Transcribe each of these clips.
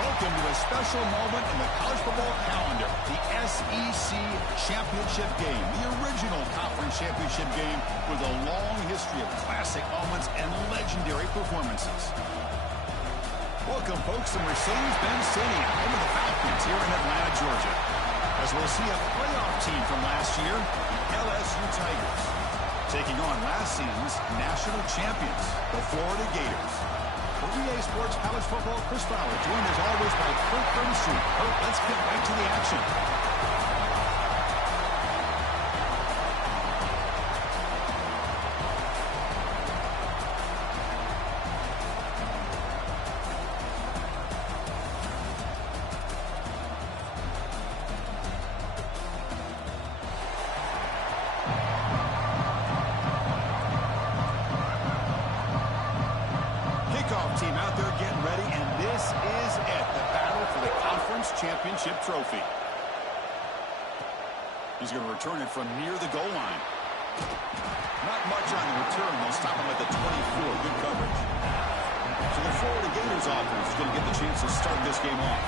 Welcome to a special moment in the college football calendar, the SEC Championship game, the original conference championship game with a long history of classic moments and legendary performances. Welcome, folks, to Mercedes-Benz Stadium, home of the Falcons here in Atlanta, Georgia, as we'll see a playoff team from last year, the LSU Tigers, taking on last season's national champions, the Florida Gators. For EA Sports College Football, Chris Fowler, joined as always by Kurt Bernstein. Kurt, let's get right to the action. Team out there getting ready, and this is it, the battle for the conference championship trophy. He's going to return it from near the goal line. Not much on the return. They'll stop him at the 24. Good coverage. So the Florida Gators offense is going to get the chance to start this game off.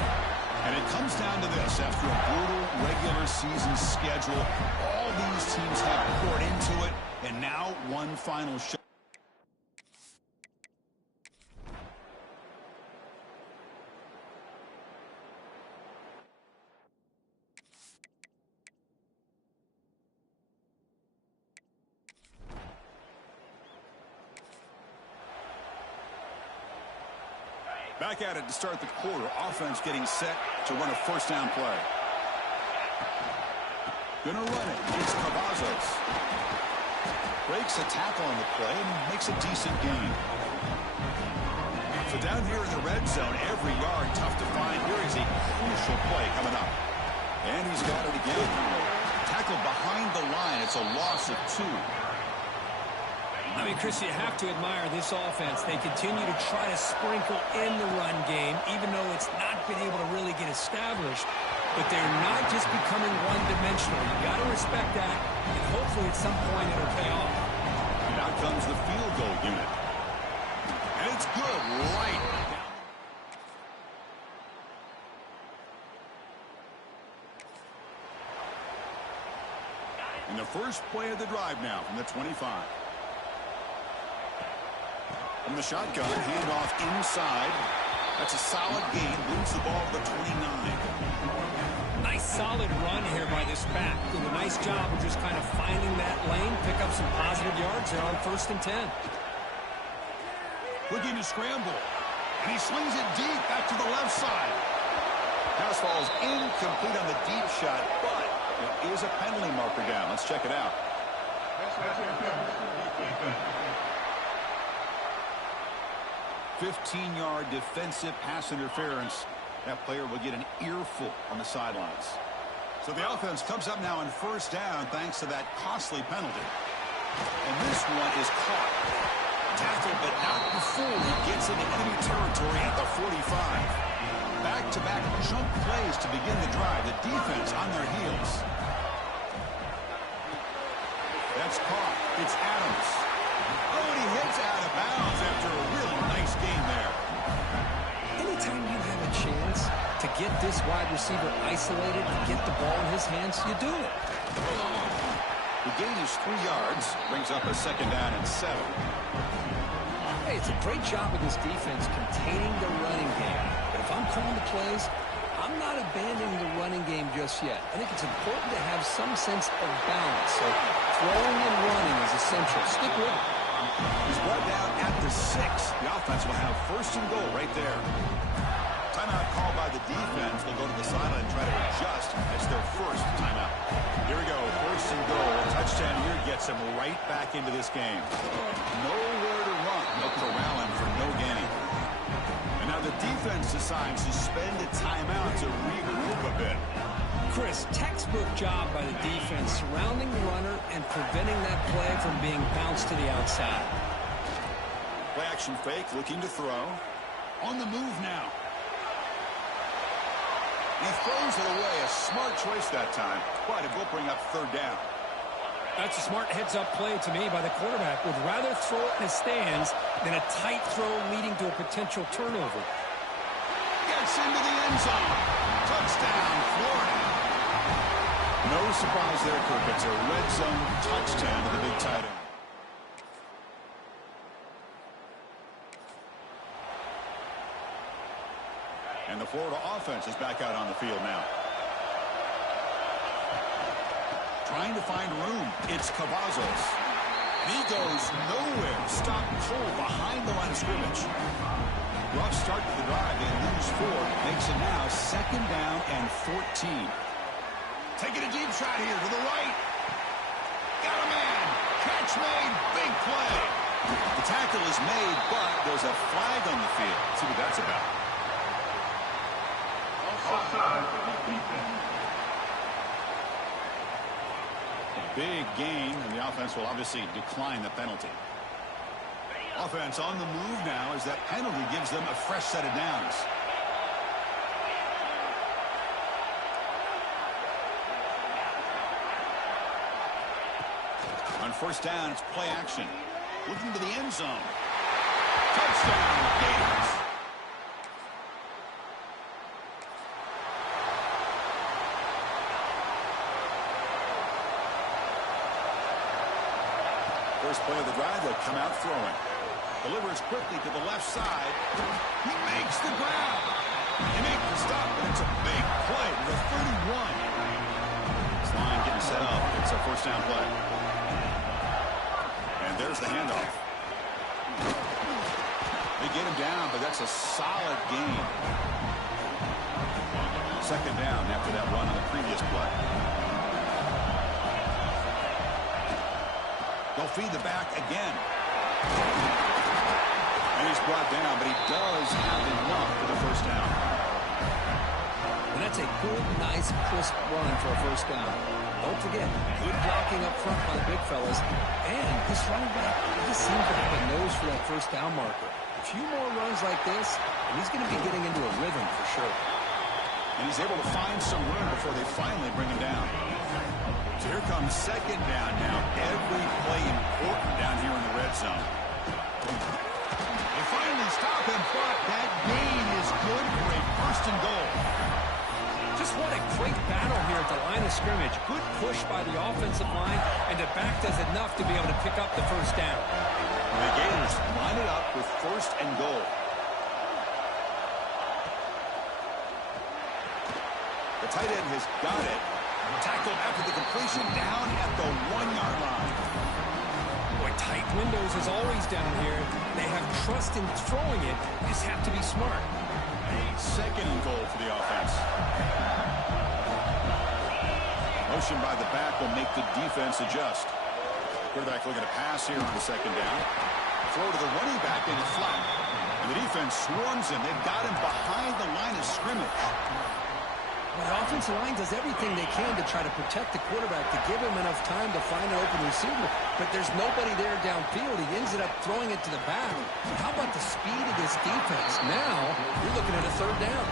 And it comes down to this. After a brutal regular season schedule, all these teams have poured into it, and now one final shot. Back at it to start the quarter. Offense getting set to run a first down play. Gonna run it. It's Cavazos. Breaks a tackle on the play and makes a decent gain. So down here in the red zone, every yard tough to find. Here is a crucial play coming up. And he's got it again. Tackle behind the line. It's a loss of 2. I mean, Chris, you have to admire this offense. They continue to try to sprinkle in the run game, even though it's not been able to really get established. But they're not just becoming one-dimensional. You got to respect that, and hopefully at some point it'll pay off. And out comes the field goal unit. And it's good, right. And the first play of the drive now from the 25. From the shotgun, handoff inside. That's a solid gain. Moves the ball to the 29. Nice solid run here by this back. Did a nice job of just kind of finding that lane, pick up some positive yards there on 1st and 10. Looking to scramble. And he slings it deep back to the left side. Pass falls incomplete on the deep shot, but there is a penalty marker down. Let's check it out. 15-yard defensive pass interference. That player will get an earful on the sidelines. So the offense comes up now on 1st down thanks to that costly penalty. And this one is caught. Tackled, but not before he gets into enemy territory at the 45. Back-to-back jump plays to begin the drive. The defense on their heels. That's caught. It's Adams. Oh, and he hits out of bounds after a really nice game there. Anytime you have a chance to get this wide receiver isolated and get the ball in his hands, you do it. The gain is 3 yards, brings up a 2nd down and 7. Hey, it's a great job of this defense containing the running game. But if I'm calling the plays, I'm not abandoning the running game just yet. I think it's important to have some sense of balance. So throwing and running is essential. Stick with it. He's brought down at the 6. The offense will have 1st and goal right there. Timeout called by the defense. They'll go to the sideline and try to adjust. It's their 1st timeout. Here we go. 1st and goal. Touchdown here gets them right back into this game. Nowhere to run. No corralling for no gain. And now the defense decides to spend a timeout to regroup a bit. Chris, textbook job by the defense surrounding the runner and preventing that play from being bounced to the outside. Play action fake, looking to throw. On the move now. He throws it away. A smart choice that time. But it will bring up 3rd down. That's a smart heads-up play to me by the quarterback. Would rather throw it in the stands than a tight throw leading to a potential turnover. Gets Gets into the end zone. Touchdown, Florida. No surprise there, Kirk. It's a red zone touchdown to the big tight end. And the Florida offense is back out on the field now. Trying to find room. It's Cavazos. He goes nowhere. Stop cold behind the line of scrimmage. Rough start to the drive. They lose 4. Makes it now 2nd down and 14. Taking a deep shot here to the right. Got a man. Catch made. Big play. The tackle is made, but there's a flag on the field. Let's see what that's about. A big gain, and the offense will obviously decline the penalty. Offense on the move now as that penalty gives them a fresh set of downs. On 1st down, it's play action. Looking to the end zone. Touchdown, Gators. First play of the drive, they'll come out throwing. Delivers quickly to the left side. He makes the grab. He makes the stop, and it's a big play to the 31. This line getting set up. It's a 1st down play. And there's the handoff. They get him down, but that's a solid gain. 2nd down after that run on the previous play. They'll feed the back again. And he's brought down, but he does have enough for the 1st down. And that's a good, nice, crisp run for a 1st down. Don't forget, good blocking up front by the big fellas. And this running back, he seems to have a nose for that 1st down marker. A few more runs like this, and he's going to be getting into a rhythm for sure. And he's able to find some room before they finally bring him down. So here comes 2nd down now. Every play important down here in the red zone. They finally stop him, but that gain is good for a 1st and goal. Just what a great battle here at the line of scrimmage. Good push by the offensive line, and the back does enough to be able to pick up the 1st down. And the Gators line it up with 1st and goal. The tight end has got it. Tackled after the completion down at the 1-yard line. Boy, tight windows is always down here. They have trust in throwing it. They just have to be smart. A 2nd and goal for the offense. Motion by the back will make the defense adjust. Quarterback looking to pass here on the 2nd down. Throw to the running back in the flat. And the defense swarms him. They've got him behind the line of scrimmage. Well, the offensive line does everything they can to try to protect the quarterback, to give him enough time to find an open receiver. But there's nobody there downfield. He ends up throwing it to the back. How about the speed of this defense? Now, you're looking at a 3rd down.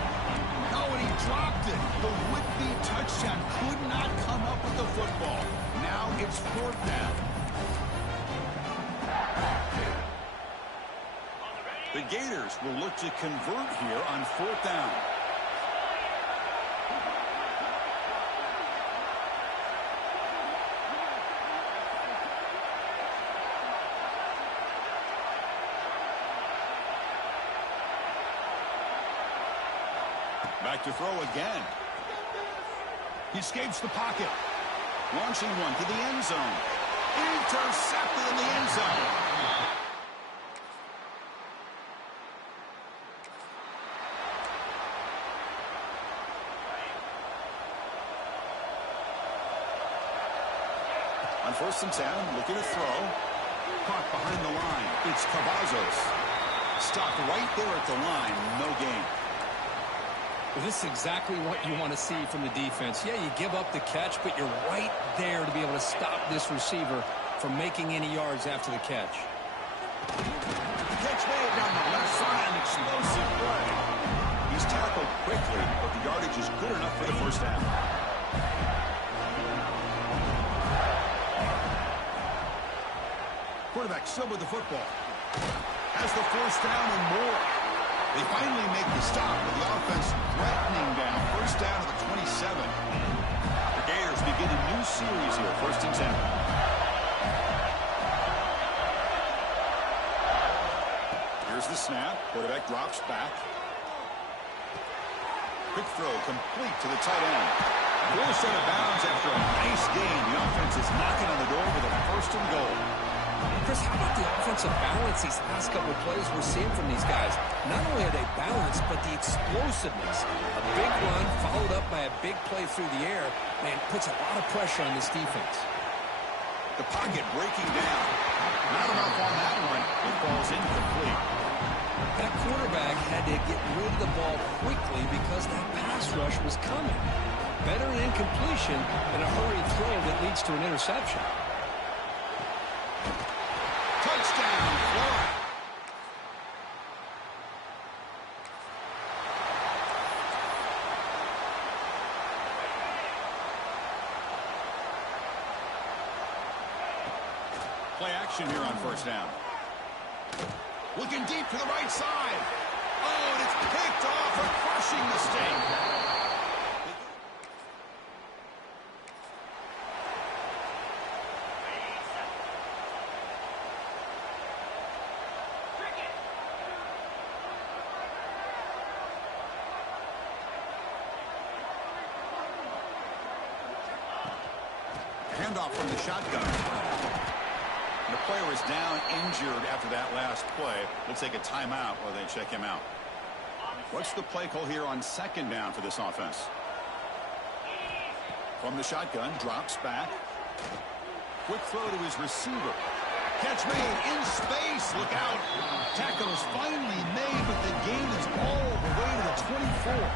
No, and he dropped it. The would-be touchdown could not come up with the football. Now it's 4th down. The Gators will look to convert here on 4th down. Back to throw again. He escapes the pocket. Launching one to the end zone. Intercepted in the end zone. On 1st and 10, looking to throw. Caught behind the line. It's Cavazos. Stopped right there at the line. No gain. Well, this is exactly what you want to see from the defense. Yeah, you give up the catch, but you're right there to be able to stop this receiver from making any yards after the catch. Catch made down the left side. Explosive play. He's tackled quickly, but the yardage is good enough for the 1st down. Quarterback still with the football. Has the 1st down and more. They finally make the stop with the offense threatening down. First down to the 27. The Gators begin a new series here. First and 10. Here's the snap. Quarterback drops back. Quick throw complete to the tight end. Forced out of bounds after a nice gain. The offense is knocking on the door with a first and goal. Chris, how about the offensive balance these last couple of plays we're seeing from these guys? Not only are they balanced, but the explosiveness. A big run followed up by a big play through the air, man, puts a lot of pressure on this defense. The pocket breaking down. Not enough on that one. It falls incomplete. That quarterback had to get rid of the ball quickly because that pass rush was coming. Better an incompletion than a hurried throw that leads to an interception. Touchdown, Florida. Play action here on first down. Looking deep to the right side. Oh, and it's picked off. A crushing mistake. Handoff from the shotgun. The player is down injured after that last play. We'll take a timeout while they check him out. What's the play call here on second down for this offense? From the shotgun, drops back. Quick throw to his receiver. Catch made in space. Look out. Tackle is finally made, but the gain is all the way to the 24.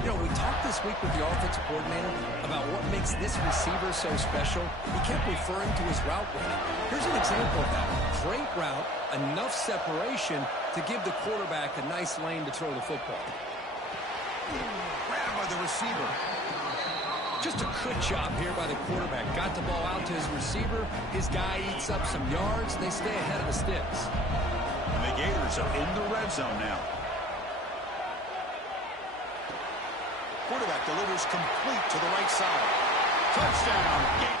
You know, we talked this week with the offensive coordinator about what makes this receiver so special. He kept referring to his route running. Here's an example of that. Great route, enough separation to give the quarterback a nice lane to throw the football. Grabbed by the receiver. Just a good job here by the quarterback. Got the ball out to his receiver. His guy eats up some yards. They stay ahead of the sticks. And the Gators are in the red zone now. Quarterback delivers complete to the right side. Touchdown, Gators.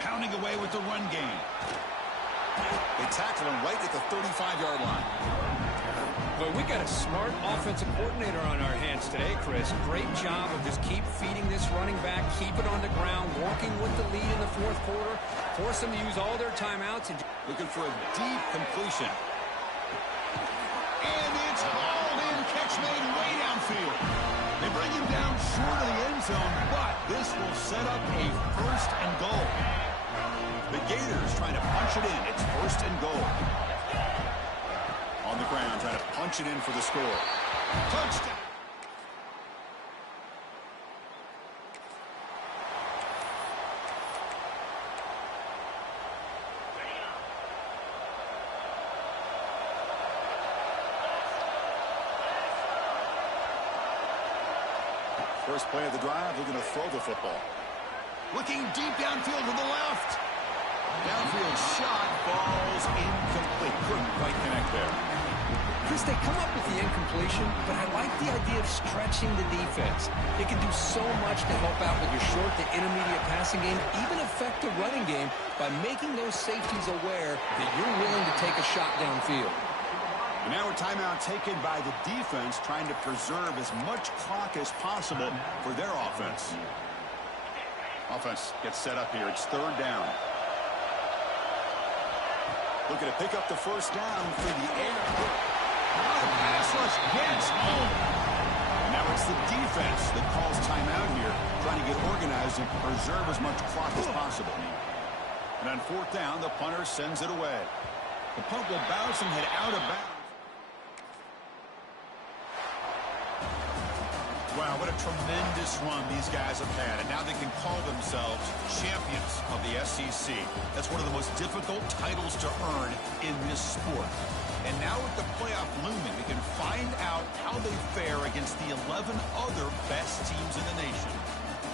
Pounding away with the run game. They tackle him right at the 35-yard line. Well, we got a smart offensive coordinator on our hands today, Chris. Great job of just keep feeding this running back, keep it on the ground, working with the lead in the fourth quarter, force them to use all their timeouts. And looking for a deep completion. And it's hauled in, catch made way downfield. They bring him down short of the end zone, but this will set up a first and goal. The Gators trying to punch it in. It's first and goal. On the ground, trying to punch it in for the score. Touchdown. First play of the drive, they're going to throw the football. Looking deep downfield to the left. Downfield shot falls incomplete. Couldn't quite connect there. Chris, they come up with the incompletion, but I like the idea of stretching the defense. It can do so much to help out with your short to intermediate passing game, even affect the running game by making those safeties aware that you're willing to take a shot downfield. And now a timeout taken by the defense, trying to preserve as much clock as possible for their offense. Offense gets set up here. It's third down. Looking to pick up the first down for the air. Now the pass rush gets home. And now it's the defense that calls timeout here, trying to get organized and preserve as much clock as possible. And on fourth down, the punter sends it away. The punt will bounce and head out of bounds. Wow, what a tremendous run these guys have had, and now they can call themselves champions of the SEC. That's one of the most difficult titles to earn in this sport. And now with the playoff looming, we can find out how they fare against the 11 other best teams in the nation.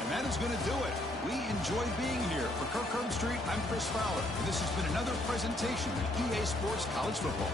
And that is going to do it. We enjoyed being here. For Kirk Street, I'm Chris Fowler, and this has been another presentation of EA Sports College Football.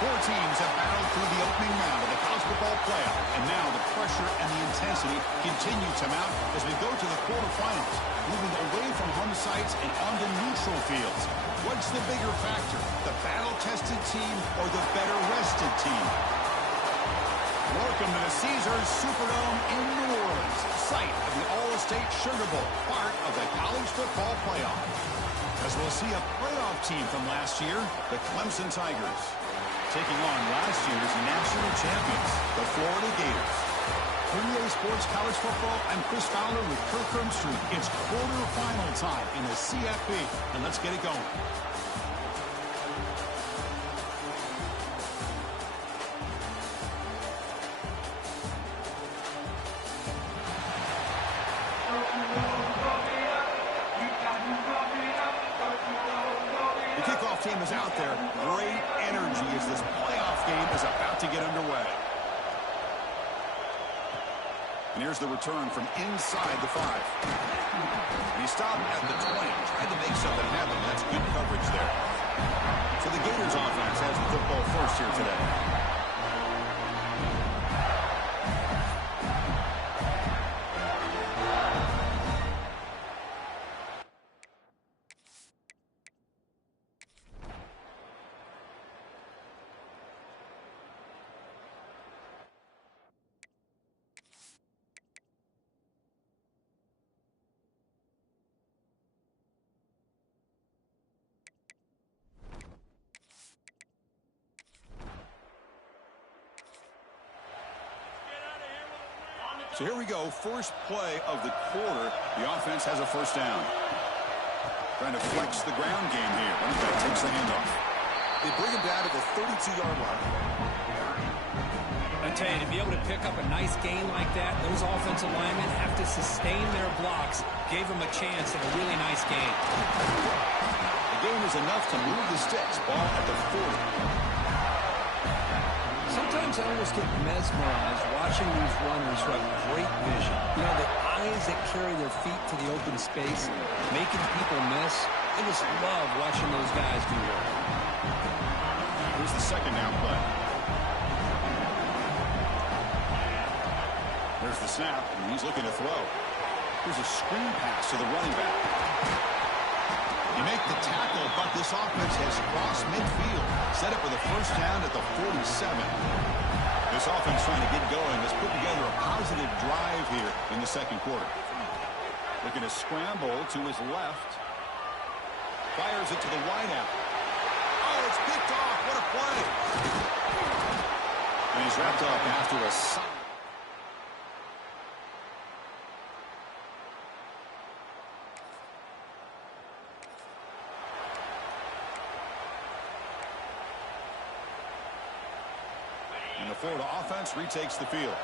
Four teams have battled through the opening round of the college football playoff, and now the pressure and the intensity continue to mount as we go to the quarterfinals, moving away from home sites and onto neutral fields. What's the bigger factor, the battle-tested team or the better-rested team? Welcome to the Caesars Superdome in New Orleans, site of the All-State Sugar Bowl, part of the college football playoff. As we'll see a playoff team from last year, the Clemson Tigers, taking on last year's national champions, the Florida Gators. For EA Sports College Football, I'm Chris Fowler with Kirk Street. It's quarterfinal time in the CFP, and let's get it going. The kickoff team is out there. Great energy as this playoff game is about to get underway. And here's the return from inside the 5. He stopped at the 20, tried to make something happen. That's good coverage there. So the Gators offense has the football first here today. So here we go, first play of the quarter. The offense has a first down. Trying to flex the ground game here. Running back takes the handoff. They bring him down to the 32-yard line. I tell you, to be able to pick up a nice gain like that, those offensive linemen have to sustain their blocks. Gave them a chance at a really nice gain. The gain is enough to move the sticks. Ball at the 40. Sometimes I almost get mesmerized watching these runners who have great vision. You know, the eyes that carry their feet to the open space, making people miss. I just love watching those guys do work. Here's the second down play. There's the snap, and he's looking to throw. Here's a screen pass to the running back. You make the tackle, but this offense has crossed midfield. Set up with a first down at the 47. This offense trying to get going has put together a positive drive here in the second quarter. Looking to scramble to his left. Fires it to the wideout. Oh, it's picked off. What a play. And he's wrapped up after a solid. And the Florida offense retakes the field.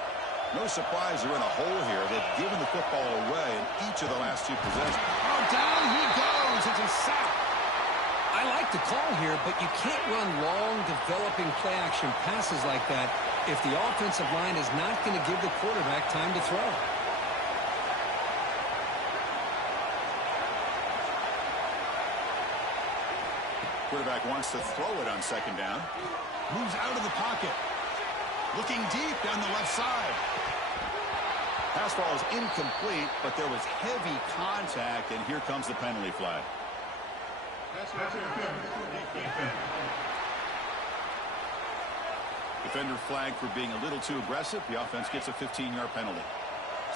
No surprise they're in a hole here. They've given the football away in each of the last two possessions. Oh, down he goes. It's a sack. I like the call here, but you can't run long, developing play-action passes like that if the offensive line is not going to give the quarterback time to throw. Quarterback wants to throw it on second down. Moves out of the pocket. Looking deep down the left side. Pass ball is incomplete, but there was heavy contact, and here comes the penalty flag. Defender flag for being a little too aggressive. The offense gets a 15-yard penalty.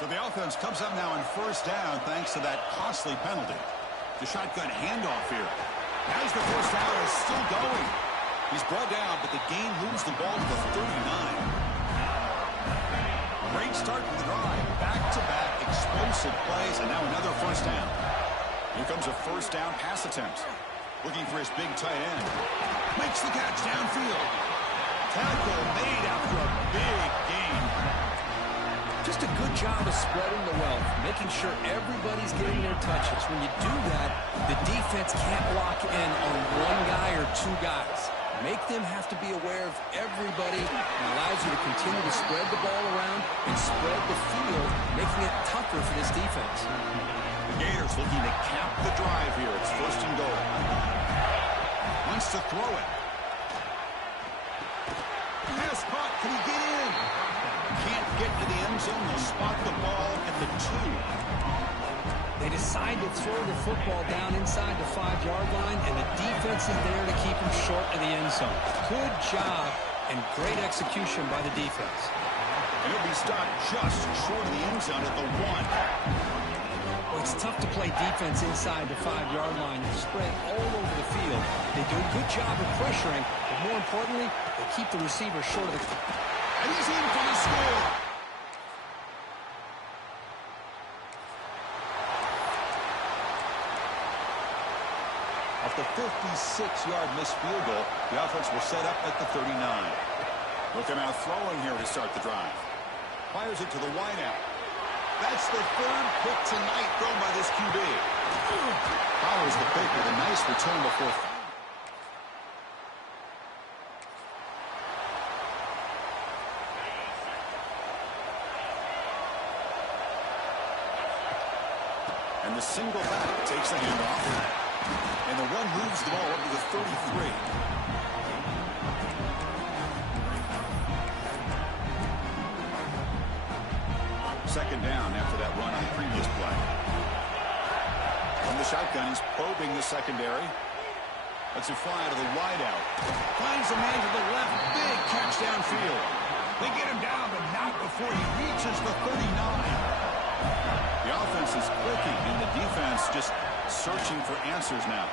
So the offense comes up now on first down thanks to that costly penalty. The shotgun handoff here. As the first down is still going. He's brought down, but the gain moves the ball to the 39. Great start to the drive. Back-to-back explosive plays, and now another first down. Here comes a first down pass attempt. Looking for his big tight end. Makes the catch downfield. Tackle made after a big gain. Just a good job of spreading the wealth, making sure everybody's getting their touches. When you do that, the defense can't lock in on one guy or two guys. Make them have to be aware of everybody. It allows you to continue to spread the ball around and spread the field, making it tougher for this defense. The Gators looking to cap the drive here. It's first and goal. Wants to throw it. Pass caught. Can he get in? Can't get to the end zone. They'll spot the ball at the 2. They decide to throw the football down inside the 5-yard line, and the defense is there to keep them short of the end zone. Good job and great execution by the defense. And he'll be stopped just short of the end zone at the 1. Well, it's tough to play defense inside the 5-yard line. They're spread all over the field. They do a good job of pressuring, but more importantly, they keep the receiver short of the... And he's in for the score. Off the 56-yard missed field goal, the offense will set up at the 39. Looking out throwing here to start the drive. Fires it to the wideout. That's the third pick tonight thrown by this QB. Follows the pick with a nice return before. And the single back takes the handoff. And the run moves the ball up to the 33. Second down after that run on the previous play. From the shotgun, he's probing the secondary. Lets it fly to the wideout. Finds a man to the left. Big catch downfield. They get him down, but not before he reaches the 39. The offense is clicking, and the defense just searching for answers now.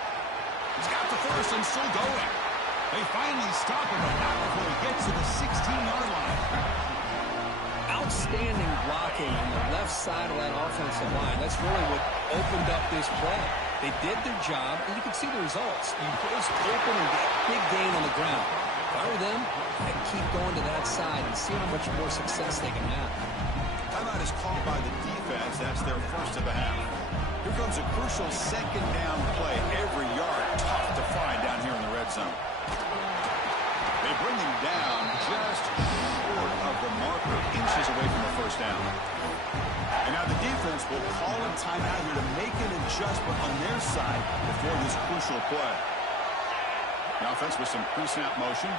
He's got the first and still going. They finally stop him, but not before he gets to the 16-yard line. Outstanding blocking on the left side of that offensive line. That's really what opened up this play. They did their job, and you can see the results. You burst open and get a big gain on the ground. If I were them, I'd keep going to that side and see how much more success they can have. Timeout is called by the defense. That's their first of the half. Here comes a crucial second down play. Every yard tough to find down here in the red zone. They bring him down just short of the marker, inches away from the first down. And now the defense will call a timeout here to make an adjustment on their side before this crucial play. The offense with some pre-snap motion.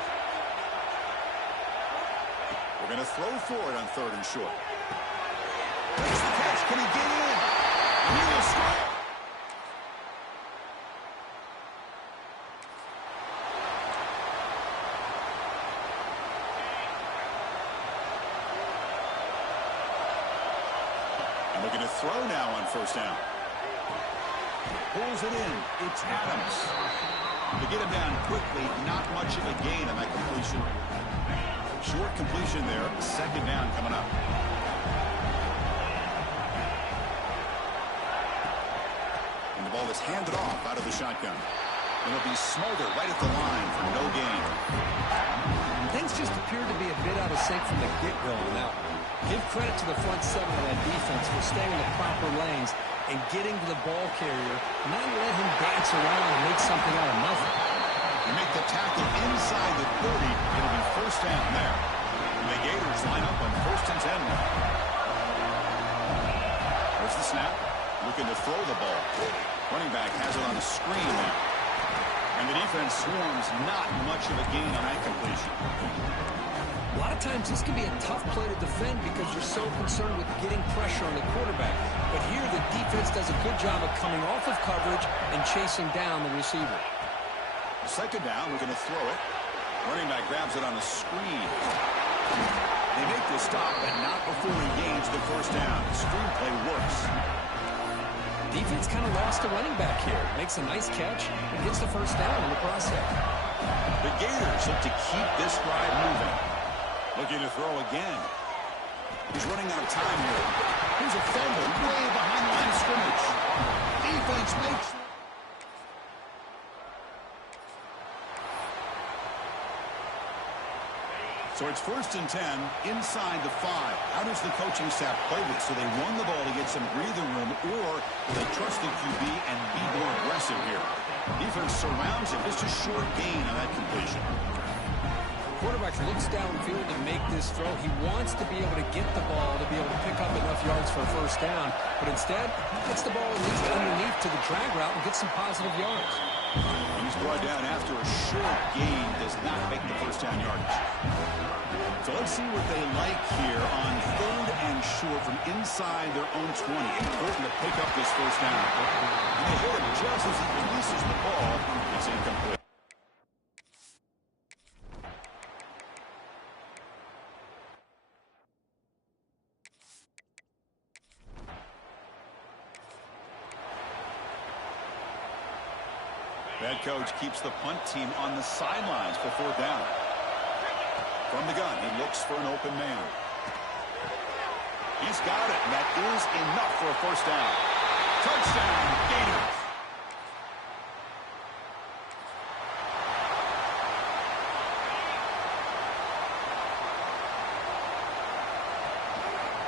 We're going to throw for it on 3rd and short. Makes the catch. Can he get in? He will score. And looking to throw now on 1st down. Pulls it in. It's Adams. To get him down quickly, not much of a gain on that completion. Short completion there. 2nd down coming up. And the ball is handed off out of the shotgun. And it'll be Smolder right at the line for no gain. Things just appeared to be a bit out of sync from the get-go. Now, give credit to the front 7 of that defense for staying in the proper lanes and getting to the ball carrier, not let him dance around and make something out of nothing. You make the tackle inside the 30. It'll be 1st down there. And the Gators line up on 1st and 10 now. There's the snap. Looking to throw the ball. Running back has it on the screen now. And the defense swarms, not much of a gain on that completion. A lot of times this can be a tough play to defend because you're so concerned with getting pressure on the quarterback. But here the defense does a good job of coming off of coverage and chasing down the receiver. 2nd down, we're going to throw it. Running back grabs it on a screen. They make the stop, but not before he gains the 1st down. The screen play works. Defense kind of lost the running back here. Makes a nice catch and gets the 1st down in the process. The Gators look to keep this drive moving. Looking to throw again. He's running out of time here. Here's a fumble way behind the line of scrimmage. Defense makes... So it's 1st and 10 inside the 5. How does the coaching staff play this? So they run the ball to get some breathing room, or will they trust the QB and be more aggressive here? Defense surrounds him. Just a short gain on that completion. Quarterback looks downfield to make this throw. He wants to be able to get the ball to be able to pick up enough yards for a 1st down, but instead gets the ball at least underneath to the drag route and gets some positive yards. He's brought down after a short gain, does not make the 1st down yardage. So let's see what they like here on 3rd and short from inside their own 20. Important to pick up this 1st down. And they hit him just as he releases the ball. It's incomplete. Head coach keeps the punt team on the sidelines for 4th down. From the gun, he looks for an open man. He's got it, and that is enough for a 1st down. Touchdown, Gators.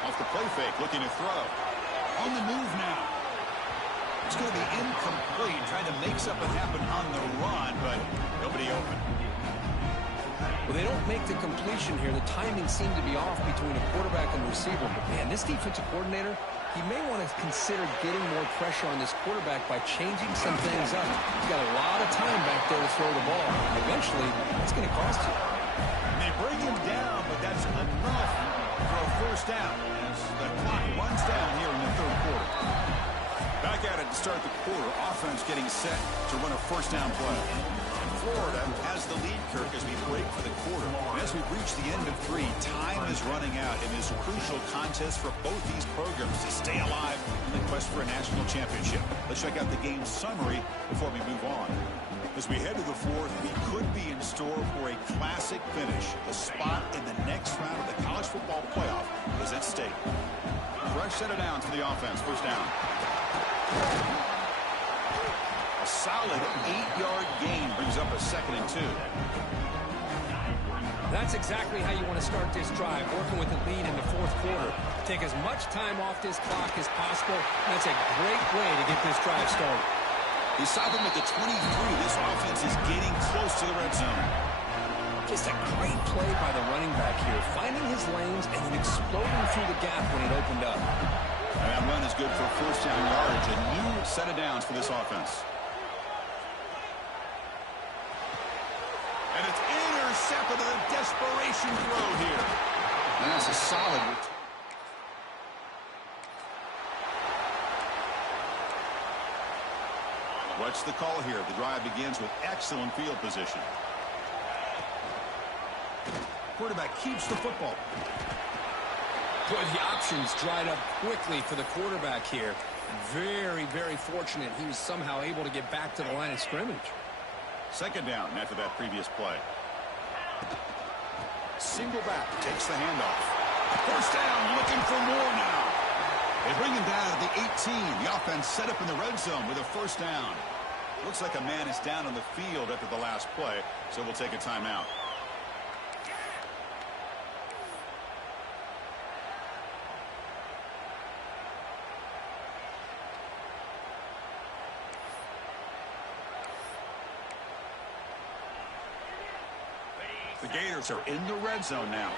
Off the play fake, looking to throw. On the move now. It's going to be incomplete, trying to make something happen on the run, but nobody open. Well, they don't make the completion here. The timing seemed to be off between a quarterback and receiver. But, man, this defensive coordinator, he may want to consider getting more pressure on this quarterback by changing some things up. He's got a lot of time back there to throw the ball. Eventually, it's going to cost you. And they bring him down, but that's enough for a 1st down as the clock runs down here in the 3rd quarter. Back at it to start the quarter. Offense getting set to run a 1st down play. Florida has the lead, Kirk, as we break for the quarter. And as we reach the end of 3, time is running out in this crucial contest for both these programs to stay alive in the quest for a national championship. Let's check out the game summary before we move on. As we head to the 4th, we could be in store for a classic finish. The spot in the next round of the college football playoff is at stake. Fresh set of downs for the offense. 1st down. A solid 8-yard gain brings up a 2nd and 2. That's exactly how you want to start this drive, working with the lead in the fourth quarter. Take as much time off this clock as possible. That's a great way to get this drive started. He stopped him at the 23. This offense is getting close to the red zone. Just a great play by the running back here, finding his lanes and then exploding through the gap when it opened up. And that run is good for first down yardage. A new set of downs for this offense. And it's intercepted with a desperation throw here. And that's a solid return. What's the call here? The drive begins with excellent field position. Quarterback keeps the football. Boy, the options dried up quickly for the quarterback here. Very, very fortunate he was somehow able to get back to the line of scrimmage. Second down after that previous play. Single back, takes the handoff. First down, looking for more now. They bring him down at the 18. The offense set up in the red zone with a first down. Looks like a man is down on the field after the last play, so we'll take a timeout. The Gators are in the red zone now.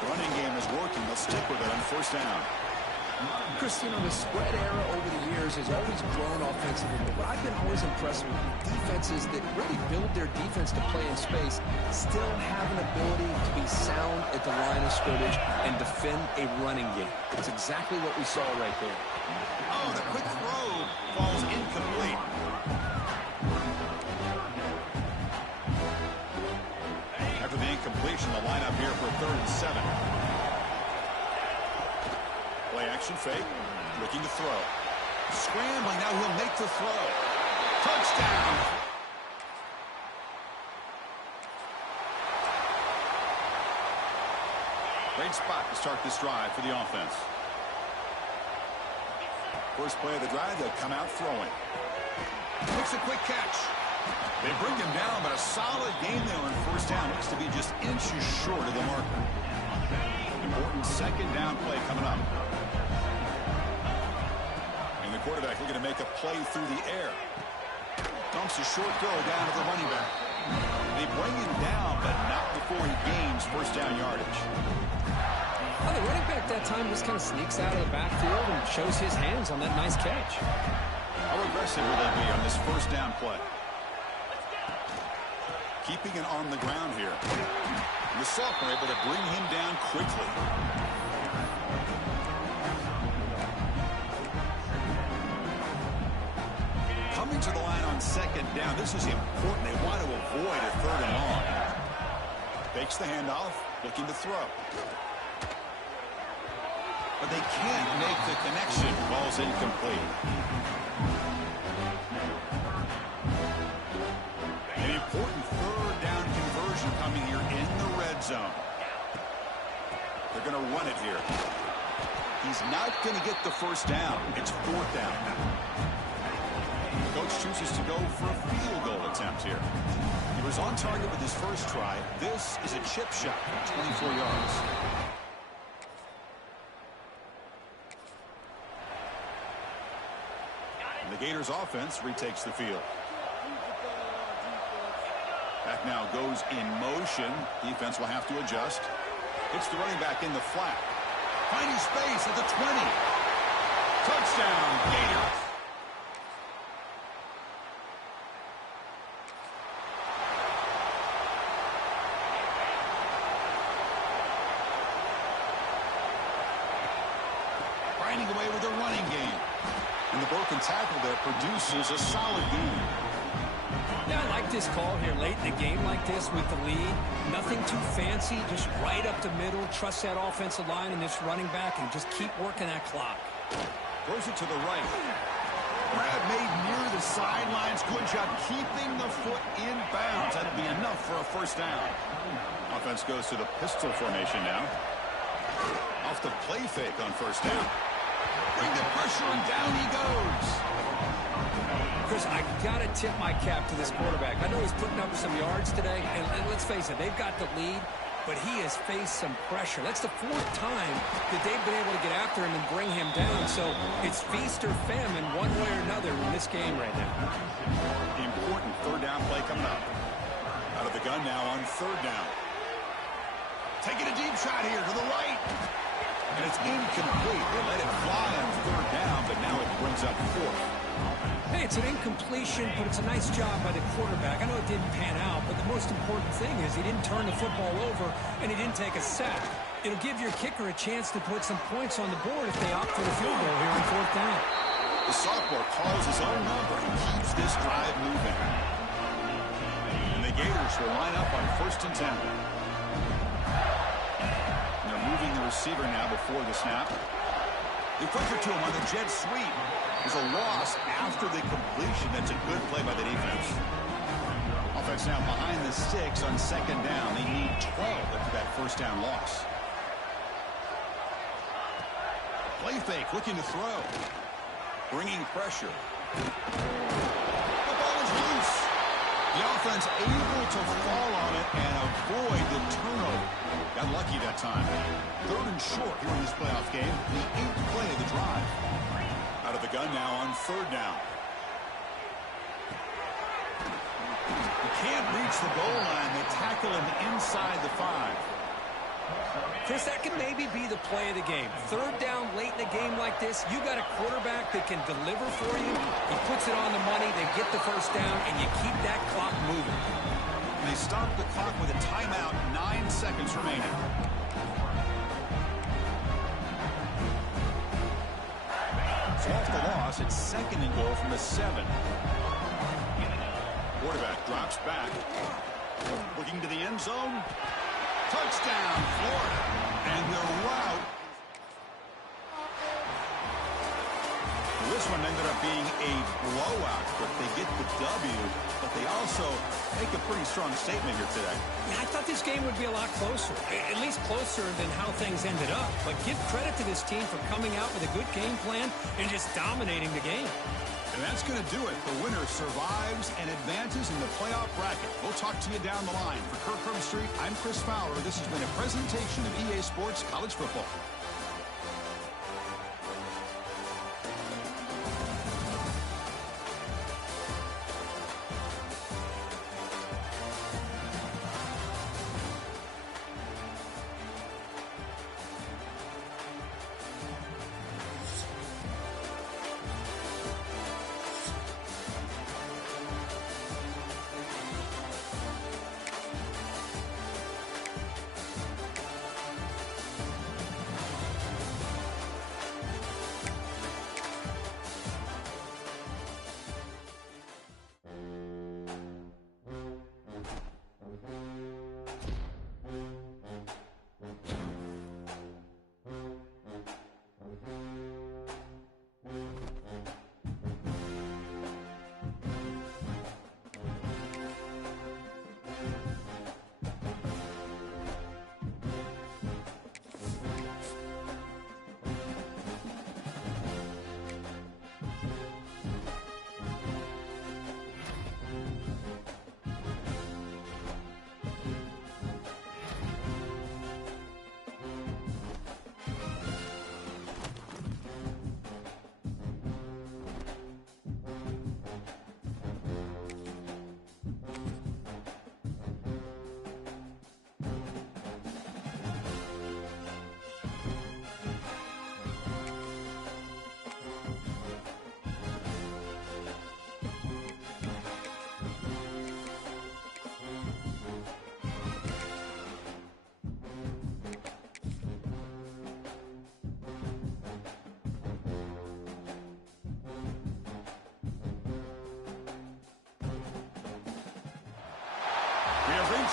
The running game is working. They'll stick with it on first down. Chris, you know, the spread era over the years has always grown offensively, but what I've been always impressed with defenses that really build their defense to play in space still have an ability to be sound at the line of scrimmage and defend a running game. It's exactly what we saw right there. Oh, the quick throw falls incomplete. After the incompletion, the lineup here for 3rd and 7. Play action fake, looking to throw. Scrambling, now he'll make the throw. Touchdown! Great spot to start this drive for the offense. First play of the drive, they'll come out throwing. Makes a quick catch. They bring him down, but a solid game there on first down. Looks to be just inches short of the marker. Important second down play coming up. And the quarterback looking to make a play through the air. Dumps a short throw down to the running back. They bring him down, but not before he gains first down yardage. Well, the running back that time just kind of sneaks out of the backfield and shows his hands on that nice catch. How aggressive will they be on this first down play? Keeping it on the ground here. The sophomore able to bring him down quickly. Coming to the line on second down. This is important. They want to avoid a 3rd and long. Fakes the handoff, looking to throw. But they can't make the connection. Ball's incomplete. An important 3rd down conversion coming here in the red zone. They're going to run it here. He's not going to get the first down. It's 4th down. The coach chooses to go for a field goal attempt here. He was on target with his first try. This is a chip shot from 24 yards. And the Gators offense retakes the field. Back now goes in motion. Defense will have to adjust. Hits the running back in the flat. Finding space at the 20. Touchdown, Gators. Finding away with a running game. And the broken tackle there produces a solid game. Yeah, I like this call here late in the game like this with the lead. Nothing too fancy, just right up the middle. Trust that offensive line and this running back and just keep working that clock. Throws it to the right. Grab made near the sidelines. Good job keeping the foot in bounds. That'll be enough for a first down. Offense goes to the pistol formation now. Off the play fake on first down. Bring the pressure, and down he goes. Chris, I got to tip my cap to this quarterback. I know he's putting up some yards today, and let's face it, they've got the lead, but he has faced some pressure. That's the fourth time that they've been able to get after him and bring him down. So it's feast or famine one way or another in this game right now. Important third down play coming up. Out of the gun now on third down. Taking a deep shot here to the right. And it's incomplete. They let it fly on third down, but now it brings up fourth. Hey, it's an incompletion, but it's a nice job by the quarterback. I know it didn't pan out, but the most important thing is he didn't turn the football over and he didn't take a sack. It'll give your kicker a chance to put some points on the board if they opt for the field goal here on fourth down. The sophomore calls his own number and keeps this drive moving. And the Gators will line up on 1st and 10. And they're moving the receiver now before the snap. They quicker to him on the jet sweep. There's a loss after the completion. That's a good play by the defense. Offense now behind the 6 on 2nd down. They need 12 after that first down loss. Play fake, looking to throw. Bringing pressure. The ball is loose. The offense able to fall on it and avoid the turnover. Got lucky that time. 3rd and short here in this playoff game. The 8th play of the drive. Out of the gun now on 3rd down. He can't reach the goal line. They tackle him inside the 5. Chris, that can maybe be the play of the game. 3rd down late in a game like this, you got a quarterback that can deliver for you. He puts it on the money, they get the first down, and you keep that clock moving. And they stop the clock with a timeout, 9 seconds remaining. So off the loss, it's 2nd and goal from the 7. Quarterback drops back. Looking to the end zone. Touchdown, Florida. And the route. This one ended up being a blowout, but they get the W. But they also make a pretty strong statement here today. Yeah, I thought this game would be a lot closer, at least closer than how things ended up. But give credit to this team for coming out with a good game plan and just dominating the game. And that's going to do it. The winner survives and advances in the playoff bracket. We'll talk to you down the line. For Kirk Street, I'm Chris Fowler. This has been a presentation of EA Sports College Football.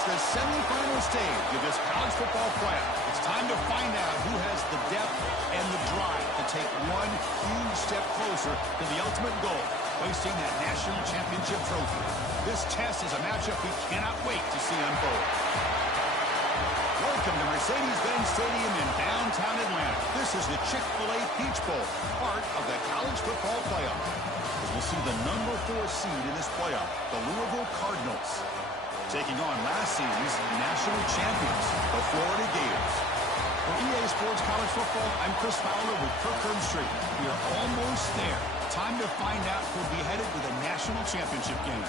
The semifinal stage of this college football playoff. It's time to find out who has the depth and the drive to take one huge step closer to the ultimate goal, hoisting that national championship trophy. This test is a matchup we cannot wait to see unfold. Welcome to Mercedes-Benz Stadium in downtown Atlanta. This is the Chick-fil-A Peach Bowl, part of the college football playoff. We'll see the number 4 seed in this playoff, the Louisville Cardinals, taking on last season's national champions, the Florida Gators. For EA Sports College Football, I'm Chris Fowler with Kirk Herbstreit. We are almost there. Time to find out who'll be headed to the national championship game.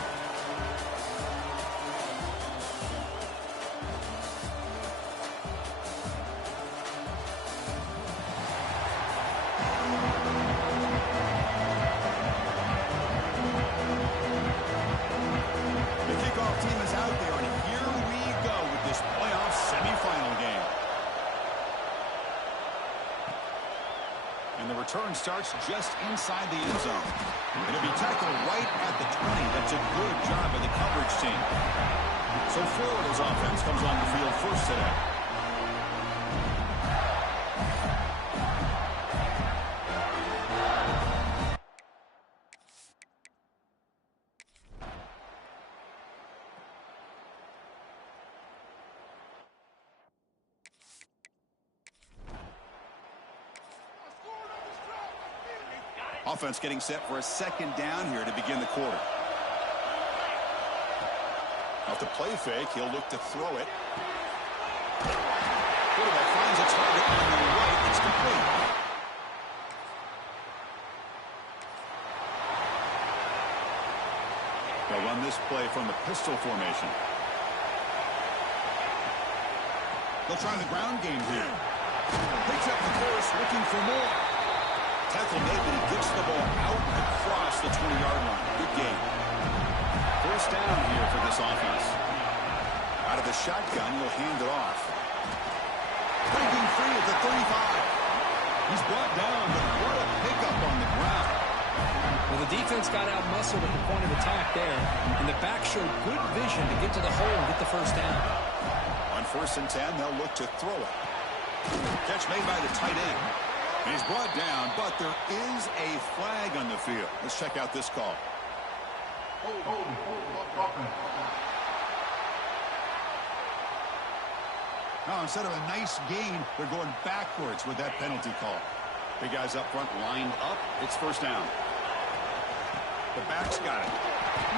Return starts just inside the end zone. It'll be tackled right at the 20. That's a good job by the coverage team. So Florida's offense comes on the field first today. Offense getting set for a second down here to begin the quarter. Off the play fake, he'll look to throw it. Quarterback finds a target on the right. It's complete. They'll run this play from the pistol formation. They'll try the ground game here. Picks up the course, looking for more. Tackle made, but he gets the ball out across the 20-yard line. Good game. First down here for this offense. Out of the shotgun, he'll hand it off. Breaking free at the 35. He's brought down, but what a pickup on the ground. Well, the defense got out-muscled at the point of attack there, and the back showed good vision to get to the hole and get the first down. On 1st and 10, they'll look to throw it. Catch made by the tight end. And he's brought down, but there is a flag on the field. Let's check out this call. Now, instead of a nice gain, they're going backwards with that penalty call. Big guys up front lined up. It's first down. The back's got it.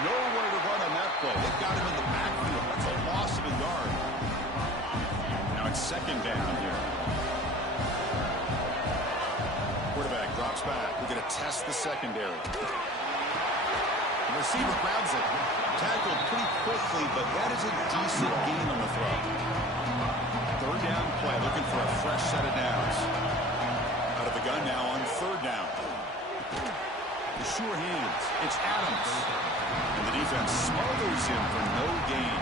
Nowhere to run on that play. They've got him in the backfield. That's a loss of a yard. Now it's second down here. Quarterback drops back. We're going to test the secondary. The receiver grabs it. Tackled pretty quickly, but that is a decent gain on the throw. Third down play, looking for a fresh set of downs. Out of the gun now on third down. The sure hands. It's Adams. And the defense smothers him for no gain.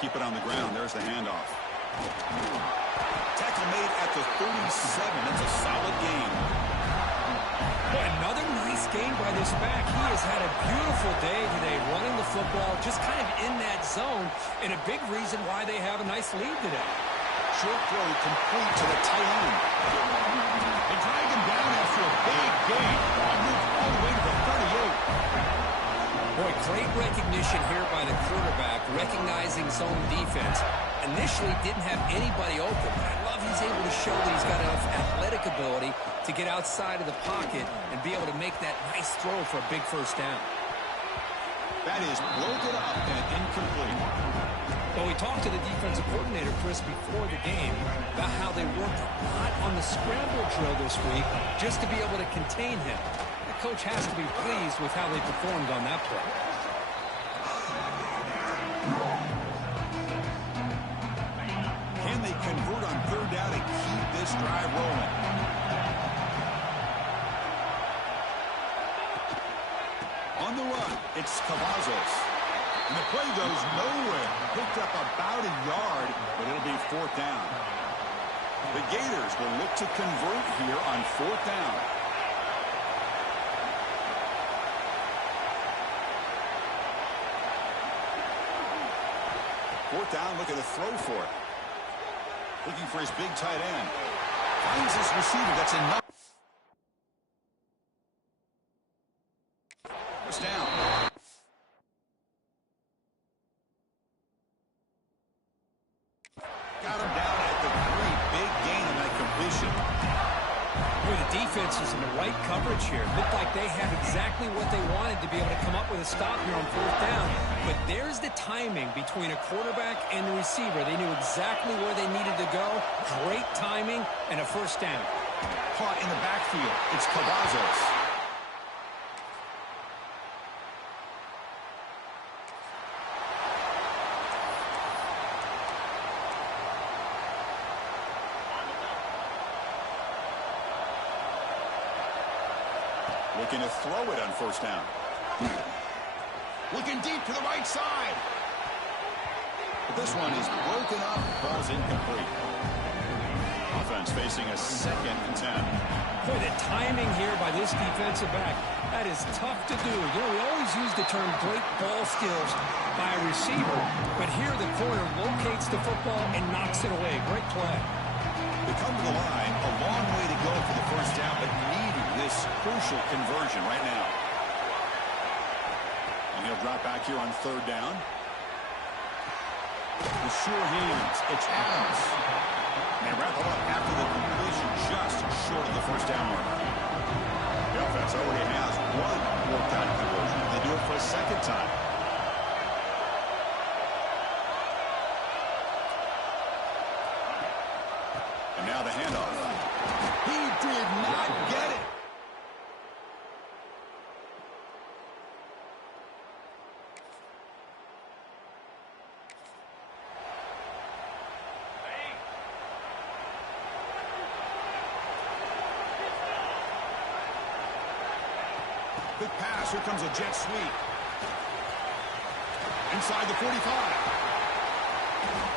Keep it on the ground. There's the handoff. Tackle made at the 37. That's a solid gain. Boy, another nice game by this back. He has had a beautiful day today running the football, just kind of in that zone, and a big reason why they have a nice lead today. Short throw complete to the tight end. They drag him down after a big gain. Moved all the way to the 38. Boy, great recognition here by the quarterback, recognizing zone defense. Initially didn't have anybody open, but I love he's able to show that he's got enough athletic ability to get outside of the pocket and be able to make that nice throw for a big first down. That is broken up and incomplete. Well, we talked to the defensive coordinator, Chris, before the game about how they worked a lot on the scramble drill this week just to be able to contain him. The coach has to be pleased with how they performed on that play. Can they convert on third down and keep this drive rolling? On the run, it's Cavazos. And the play goes nowhere. Picked up about a yard, but it'll be fourth down. The Gators will look to convert here on 4th down. Fourth down, looking to throw for it. Looking for his big tight end. Finds his receiver. That's enough. First down. Got him down at the 3. Big gain on that completion. Boy, the defense is in the right coverage here. Looked like they had exactly what they wanted to be able to come up with a stop here on 4th down. But there's the timing between a quarterback and the receiver. They knew exactly where they needed to go. Great timing and a first down. Caught in the backfield. It's Cavazos. Looking to throw it on 1st down. Looking deep to the right side. But this one is broken up. Ball's incomplete. Offense facing a 2nd and 10. Boy, the timing here by this defensive back, that is tough to do. You know, we always use the term great ball skills by a receiver, but here the corner locates the football and knocks it away. Great play. They come to the line, a long way to go for the first down, but needing this crucial conversion right now. And he'll drop back here on 3rd down. With sure hands, it's Adams. And they wrap it up after the completion just short of the first down mark. The offense already has one worked out conversion. They do it for a 2nd time. And now the handoff. He did not get it. Quick pass. Here comes a jet sweep. Inside the 45.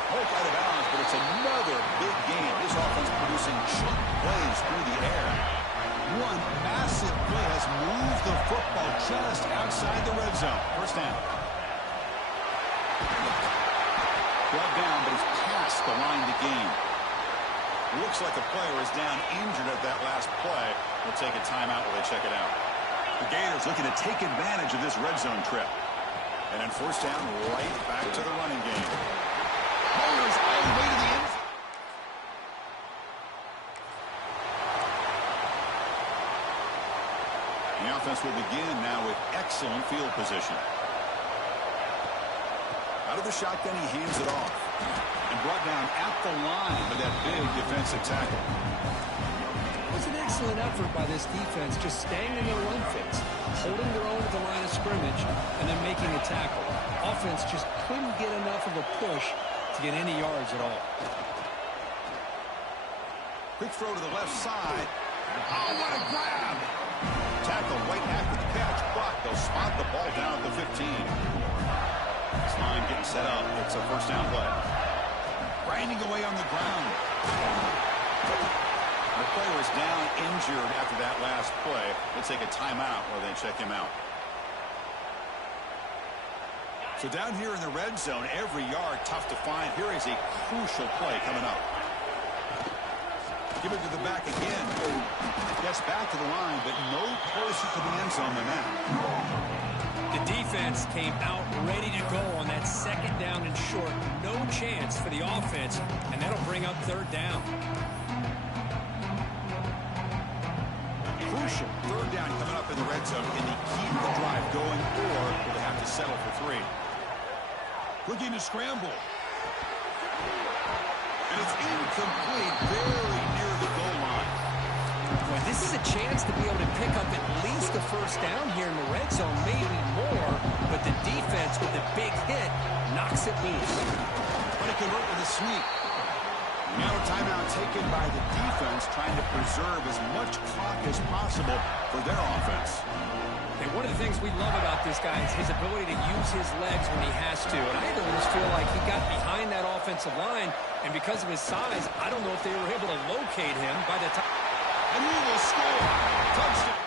Hope out of bounds, but it's another big game. This offense producing chunk plays through the air. One massive play has moved the football just outside the red zone. First down. Brought down, but he's past the line to gain. Looks like a player is down injured at that last play. We'll take a timeout while they check it out. The Gators looking to take advantage of this red zone trip. And then first down, right back to the running game. Bowlers all the way to the end. The offense will begin now with excellent field position. Out of the shotgun, he hands it off. And brought down at the line with that big defensive tackle. It was an excellent effort by this defense, just staying in their run fits, holding their own at the line of scrimmage, and then making a tackle. Offense just couldn't get enough of a push to get any yards at all. Quick throw to the left side. Oh, what a grab! Tackle right after the catch, but they'll spot the ball down at the 15. This line getting set up. It's a first down play. Grinding away on the ground. The player is down injured after that last play. They'll take a timeout while they check him out. So down here in the red zone, every yard tough to find. Here is a crucial play coming up. Give it to the back again. Gets back to the line, but no closer to the end zone than that. The defense came out ready to go on that 2nd down and short. No chance for the offense, and that'll bring up 3rd down. Crucial 3rd down coming up in the red zone. Can they keep the drive going, or will they have to settle for 3? Looking to scramble. And it's incomplete, very near the goal line. Boy, this is a chance to be able to pick up at least a first down here in the red zone, maybe more, but the defense with the big hit knocks it loose. But it convert with a sneak. Now a timeout taken by the defense, trying to preserve as much clock as possible for their offense. They And one of the things we love about this guy is his ability to use his legs when he has to. And I almost feel like he got behind that offensive line, and because of his size, I don't know if they were able to locate him by the time. And he will score. Touchdown.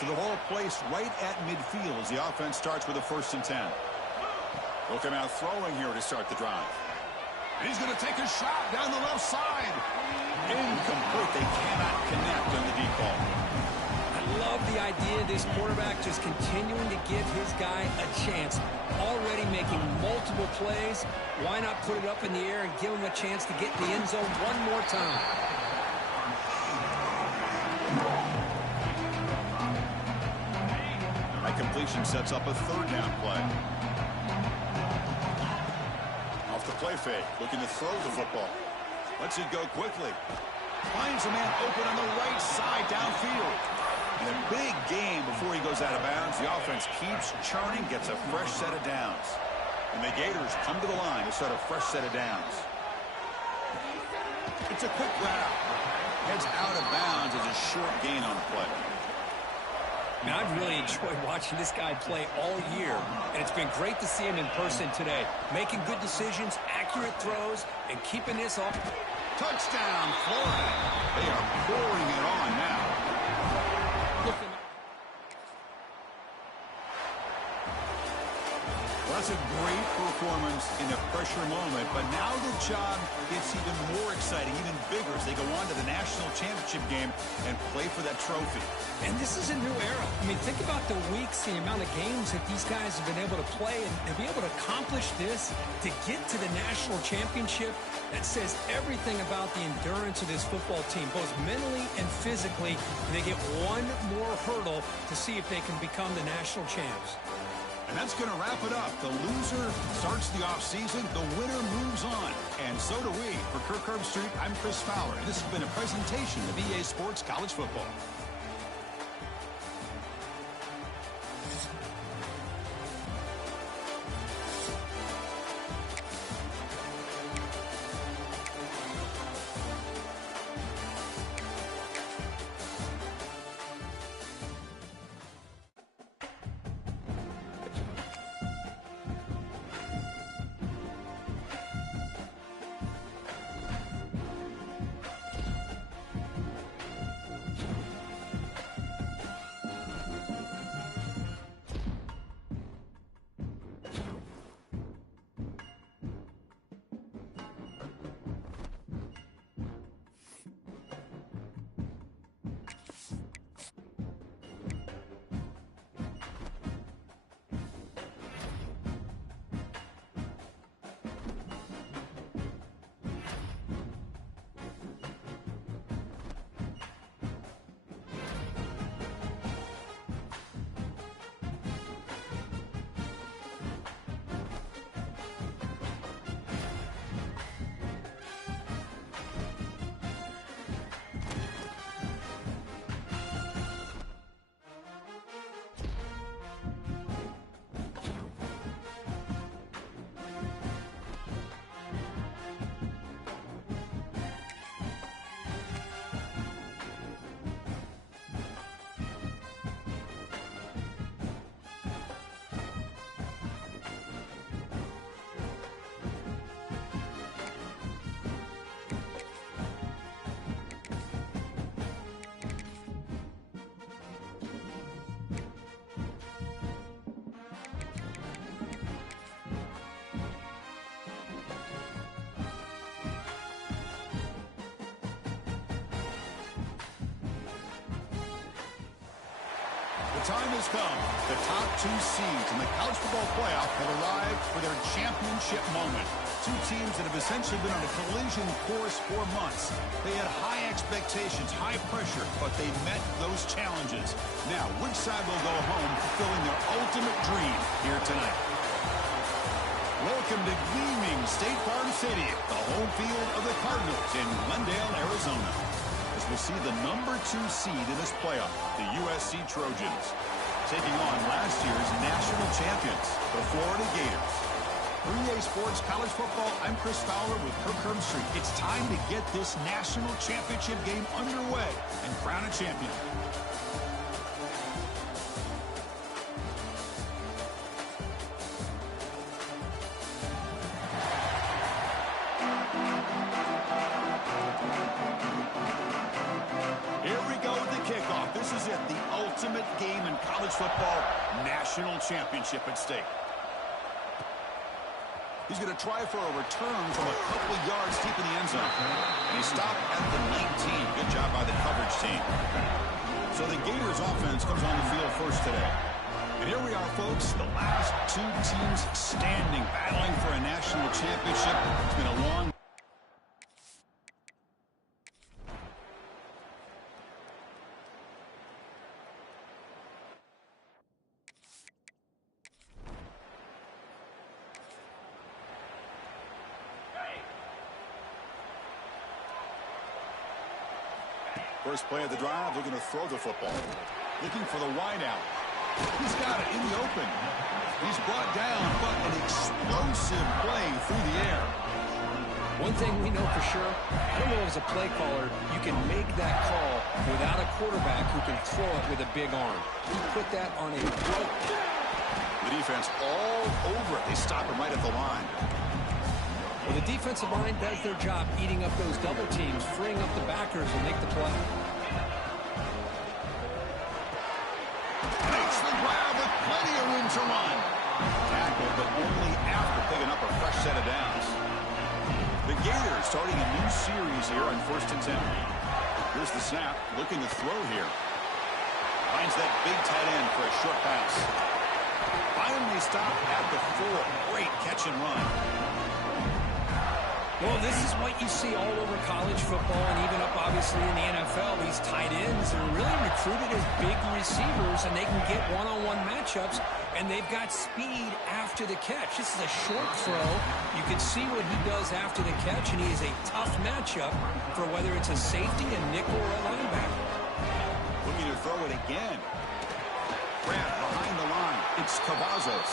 So the ball placed right at midfield as the offense starts with a 1st and 10. They'll come out throwing here to start the drive. And he's going to take a shot down the left side. Incomplete. They cannot connect on the deep ball. I love the idea of this quarterback just continuing to give his guy a chance. Already making multiple plays. Why not put it up in the air and give him a chance to get in the end zone one more time? That completion sets up a 3rd down play. Off the play fake, looking to throw the football. Lets it go quickly. Finds a man open on the right side downfield. And a big game before he goes out of bounds. The offense keeps churning, gets a fresh set of downs. And the Gators come to the line to start a fresh set of downs. It's a quick route. Heads out of bounds as a short gain on the play. Now, I've really enjoyed watching this guy play all year, and it's been great to see him in person today. Making good decisions, accurate throws, and keeping this off. Touchdown, Florida. They are pouring it on now. Looking. Well, that's a great performance in a pressure moment, but now the job gets even more exciting, even bigger as they go on to the national championship game and play for that trophy. And this is a new era. I mean, think about the weeks, the amount of games that these guys have been able to play, and to be able to accomplish this, to get to the national championship, that says everything about the endurance of this football team, both mentally and physically. They get one more hurdle to see if they can become the national champs. And that's going to wrap it up. The loser starts the offseason. The winner moves on. And so do we. For Kirk Herbstreit, I'm Chris Fowler. And this has been a presentation of EA Sports College Football. The time has come. The top 2 seeds in the college football playoff have arrived for their championship moment. 2 teams that have essentially been on a collision course for months. They had high expectations, high pressure, but they met those challenges. Now, which side will go home fulfilling their ultimate dream here tonight? Welcome to gleaming State Farm Stadium, the home field of the Cardinals in Glendale, Arizona. As we'll see the number 2 seed in this playoff, the USC Trojans, taking on last year's national champions, the Florida Gators. For EA Sports College Football, I'm Chris Fowler with Kirk Herbstreit. It's time to get this national championship game underway and crown a champion. Here we go with the kickoff. This is it, the ultimate game in college football, national championship at stake. He's going to try for a return from a couple yards deep in the end zone. And he stopped at the 19. Good job by the coverage team. So the Gators offense comes on the field first today. And here we are, folks, the last two teams standing, battling for a national championship. It's been a long First play of the drive, looking to throw the football. Looking for the wide out. He's got it in the open. He's brought down, but an explosive play through the air. One thing we know for sure, I don't know as a play caller, you can make that call without a quarterback who can throw it with a big arm. He put that on a rope. The defense all over it. They stop him right at the line. Well, the defensive line does their job eating up those double teams, freeing up the backers and make the play. Makes the grab with plenty of room to run. Tackle, but only after picking up a fresh set of downs. The Gators starting a new series here on 1st and 10. Here's the snap, looking to throw here. Finds that big tight end for a short pass. Finally stopped at the 4. Great catch and run. Well, this is what you see all over college football and even up, obviously, in the NFL. These tight ends are really recruited as big receivers, and they can get one-on-one matchups, and they've got speed after the catch. This is a short throw. You can see what he does after the catch, and he is a tough matchup for whether it's a safety, a nickel, or a linebacker. Looking to throw it again. Grab behind the line. It's Cavazos.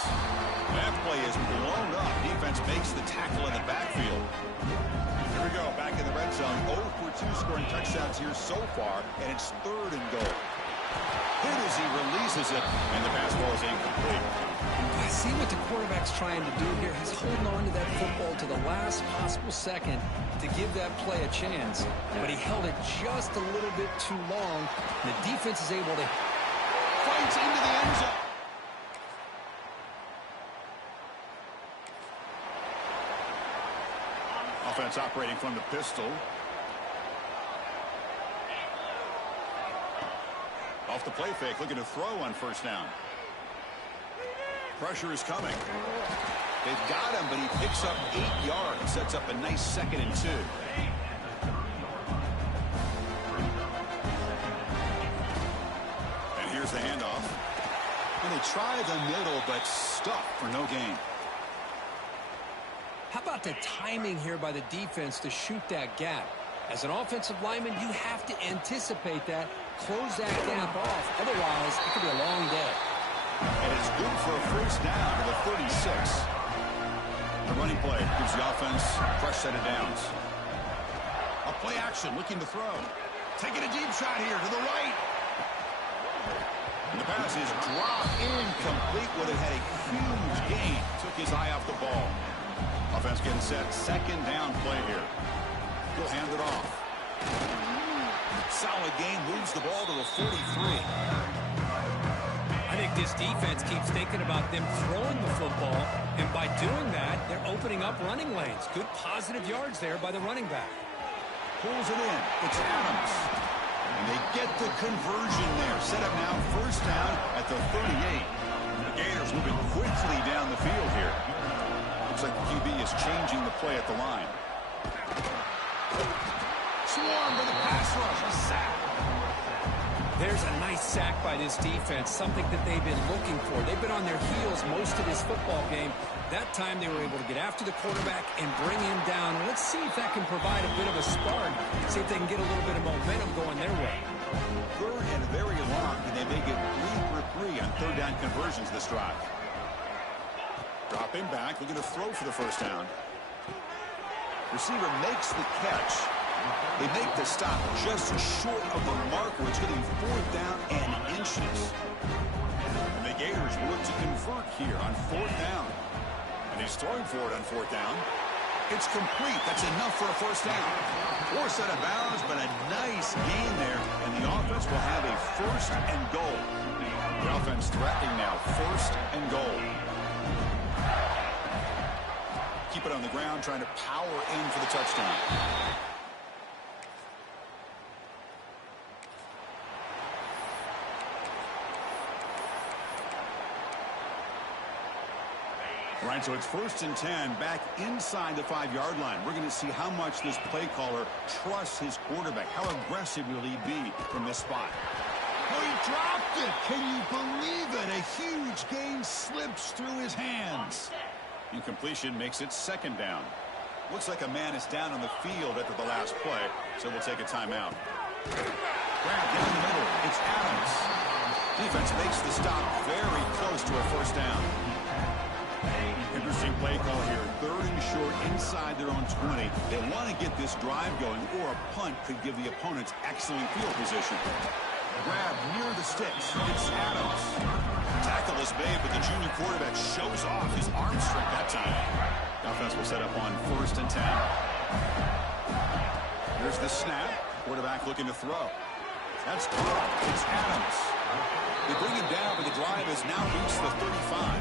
That play is blown up. Defense makes the tackle in the backfield. Here we go, back in the red zone. 0 for 2 scoring touchdowns here so far, and it's 3rd and goal. Hit as he releases it, and the pass ball is incomplete. I see what the quarterback's trying to do here. He's holding on to that football to the last possible second to give that play a chance, but he held it just a little bit too long. The defense is able to fight into the end zone. Offense operating from the pistol. Off the play fake, looking to throw on 1st down. Pressure is coming. They've got him, but he picks up 8 yards. Sets up a nice 2nd and 2. And here's the handoff. And they try the middle, but stuffed for no gain. How about the timing here by the defense to shoot that gap? As an offensive lineman, you have to anticipate that, close that gap off. Otherwise, it could be a long day. And it's good for a 1st down to the 36. The running play gives the offense a fresh set of downs. A play action, looking to throw. Taking a deep shot here to the right. And the pass is dropped incomplete. Would have had a huge gain. Took his eye off the ball. Offense getting set. 2nd down play here. He'll hand it off. Solid gain. Moves the ball to the 43. I think this defense keeps thinking about them throwing the football, and by doing that, they're opening up running lanes. Good positive yards there by the running back. Pulls it in. It's Adams. And they get the conversion there. Set up now 1st down at the 38. The Gators moving quickly down the field here. Looks like the QB is changing the play at the line. Swarm for the pass rush. A sack. There's a nice sack by this defense, something that they've been looking for. They've been on their heels most of this football game. That time they were able to get after the quarterback and bring him down. Let's see if that can provide a bit of a spark. See if they can get a little bit of momentum going their way. 3rd and very long, and they make it 3 for 3 on 3rd down conversions this drive. Dropping back, looking to throw for the first down. Receiver makes the catch. They make the stop just short of the mark, where it's getting 4th down and inches. And the Gators look to convert here on 4th down. And he's throwing for it on 4th down. It's complete. That's enough for a first down. Forced out of bounds, but a nice gain there. And the offense will have a 1st and goal. The offense threatening now, 1st and goal. Keep it on the ground, trying to power in for the touchdown. All right, so it's 1st and 10, back inside the 5-yard line. We're going to see how much this play caller trusts his quarterback. How aggressive will he be from this spot? Oh, he dropped it. Can you believe it? A huge gain slips through his hands. Incompletion makes it 2nd down. Looks like a man is down on the field after the last play, so we'll take a timeout. Grab down the middle. It's Adams. Defense makes the stop very close to a first down. Interesting play call here. 3rd and short inside their own 20. They want to get this drive going, or a punt could give the opponents excellent field position. Grab near the sticks. It's Adams. Tackle is made, but the junior quarterback shows off his arm strength that time. The offense will set up on 1st and 10. Here's the snap. Quarterback looking to throw. That's caught. It's Adams. They bring him down, but the drive has now reached the 35.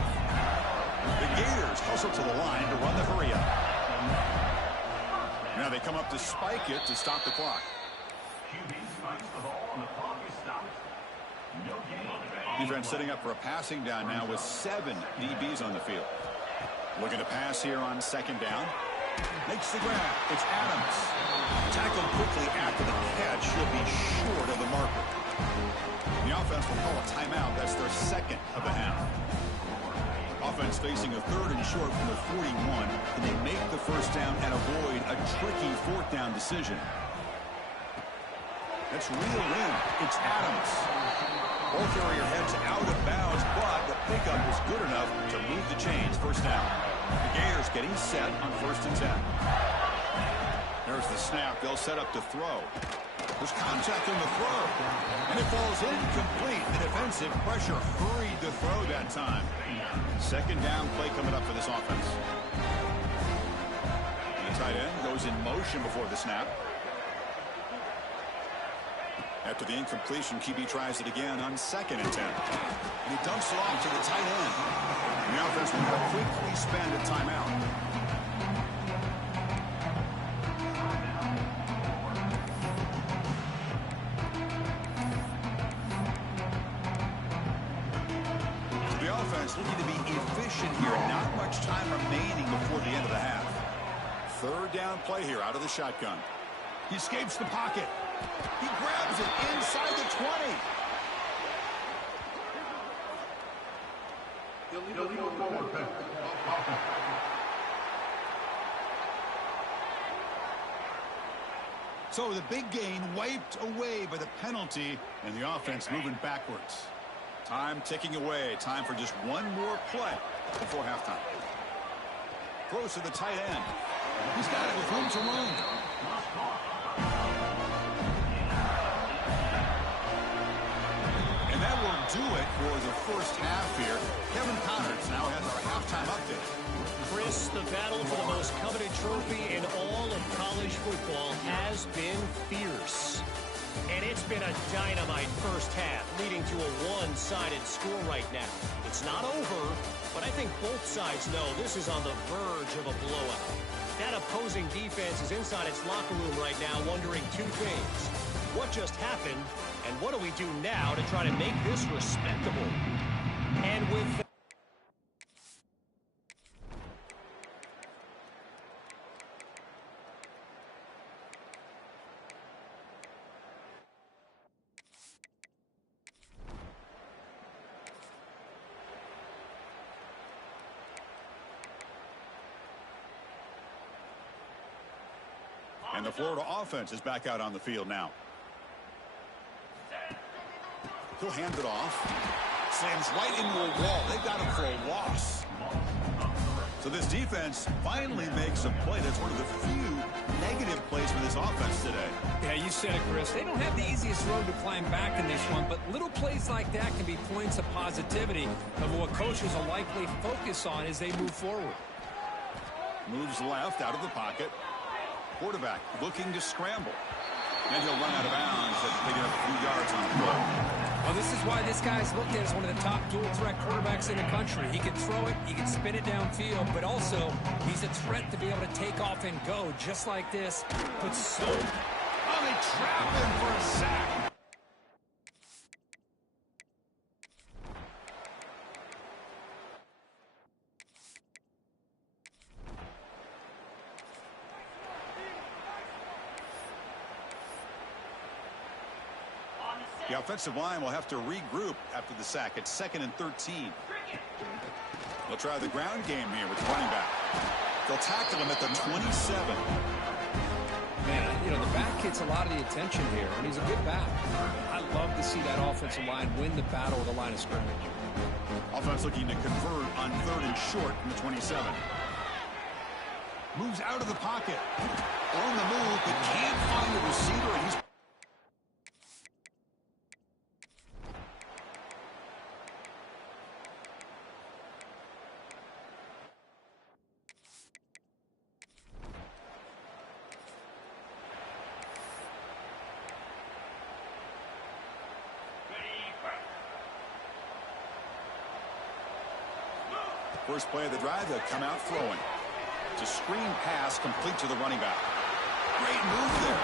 The Gators hustle to the line to run the hurry up. Now they come up to spike it to stop the clock. Defense setting up for a passing down now with 7 DBs on the field. Looking to pass here on 2nd down. Makes the grab. It's Adams. Tackled quickly after the catch. He'll be short of the marker. The offense will call a timeout. That's their 2nd of the half. Offense facing a 3rd and short from the 41. And they make the first down and avoid a tricky 4th down decision. That's reeled in. It's Adams. Ball carrier heads out of bounds, but the pickup was good enough to move the chains. First down. The Gators getting set on 1st and 10. There's the snap. They'll set up to throw. There's contact on the throw. And it falls incomplete. The defensive pressure hurried the throw that time. 2nd down play coming up for this offense. And the tight end goes in motion before the snap. After the incompletion, QB tries it again on 2nd and 10. And he dumps it off to the tight end. And the offense will now quickly spend a timeout. So the offense looking to be efficient here. Not much time remaining before the end of the half. 3rd down play here out of the shotgun. He escapes the pocket. He grabs it inside the 20. So the big gain wiped away by the penalty, and the offense moving backwards. Time ticking away. Time for just one more play before halftime. Throws to the tight end. He's got it with room to run. And that will do it for the first half here. Kevin Connors now has our halftime update. Chris, the battle for the most coveted trophy in all of college football has been fierce. And it's been a dynamite first half, leading to a one-sided score right now. It's not over, but I think both sides know this is on the verge of a blowout. That opposing defense is inside its locker room right now wondering 2 things. What just happened, and what do we do now to try to make this respectable? And with that, And the Florida offense is back out on the field now. He'll hand it off. Slams right into a wall. They've got him for a loss. So this defense finally makes a play. That's one of the few negative plays for this offense today. Yeah, you said it, Chris. They don't have the easiest road to climb back in this one, but little plays like that can be points of positivity of what coaches will likely focus on as they move forward. Moves left out of the pocket. Quarterback looking to scramble. And he'll run out of bounds, taking up a few yards on the play. Well, this is why this guy's looked at as one of the top dual-threat quarterbacks in the country. He can throw it, he can spin it downfield, but also he's a threat to be able to take off and go just like this. But so... Oh, they trap him for a sack. The offensive line will have to regroup after the sack. It's 2nd and 13. They'll try the ground game here with the running back. They'll tackle him at the 27. Man, you know, the back gets a lot of the attention here, and he's a good back. I love to see that offensive line win the battle of the line of scrimmage. Offense looking to convert on 3rd and short from the 27. Moves out of the pocket. On the move, but can't find a receiver, and he's... First play of the drive, they'll come out throwing. It's a screen pass complete to the running back. Great move there.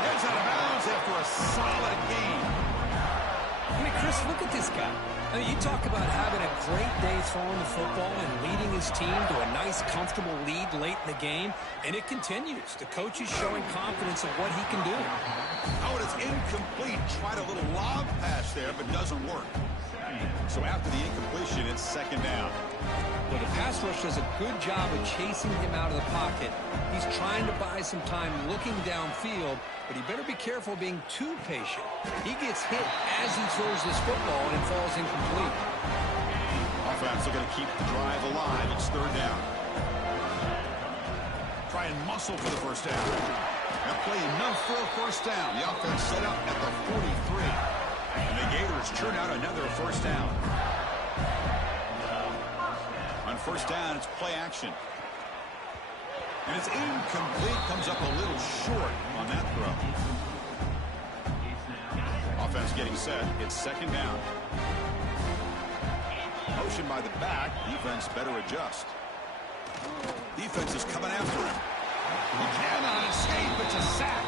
Heads out of bounds after a solid game. I mean, Chris, look at this guy. I mean, you talk about having a great day throwing the football and leading his team to a nice, comfortable lead late in the game, and it continues. The coach is showing confidence of what he can do. Oh, and it's incomplete. Tried a little lob pass there, but doesn't work. So after the incompletion, it's 2nd down. Well, the pass rush does a good job of chasing him out of the pocket. He's trying to buy some time looking downfield, but he better be careful being too patient. He gets hit as he throws this football, and it falls incomplete. Offense looking to keep the drive alive. It's 3rd down. Try and muscle for the first down. That play enough for a first down. The offense set up at the 43. And the Gators churn out another first down. On first down, it's play action. And it's incomplete. Comes up a little short on that throw. Offense getting set. It's 2nd down. Motion by the back. Defense better adjust. Defense is coming after him. He cannot escape. It's a sack.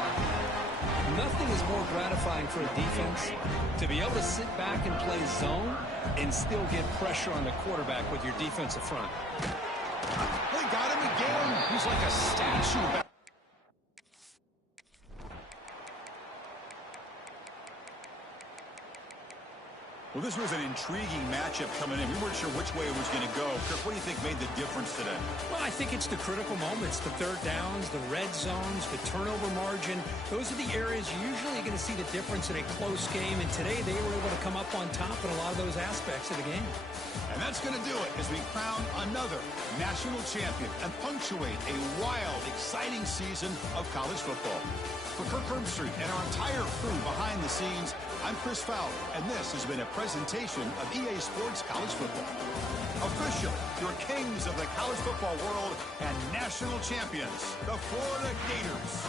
Nothing is more gratifying for a defense to be able to sit back and play zone and still get pressure on the quarterback with your defensive front. They got him again. He's like a statue back. Well, this was an intriguing matchup coming in. We weren't sure which way it was going to go. Kirk, what do you think made the difference today? Well, I think it's the critical moments, the 3rd downs, the red zones, the turnover margin. Those are the areas you're usually going to see the difference in a close game, and today they were able to come up on top in a lot of those aspects of the game. And that's going to do it as we crown another national champion and punctuate a wild, exciting season of college football. For Kirk Herbstreit and our entire crew behind the scenes, I'm Chris Fowler, and this has been a presentation of EA Sports College Football. Officially, your kings of the college football world and national champions, the Florida Gators.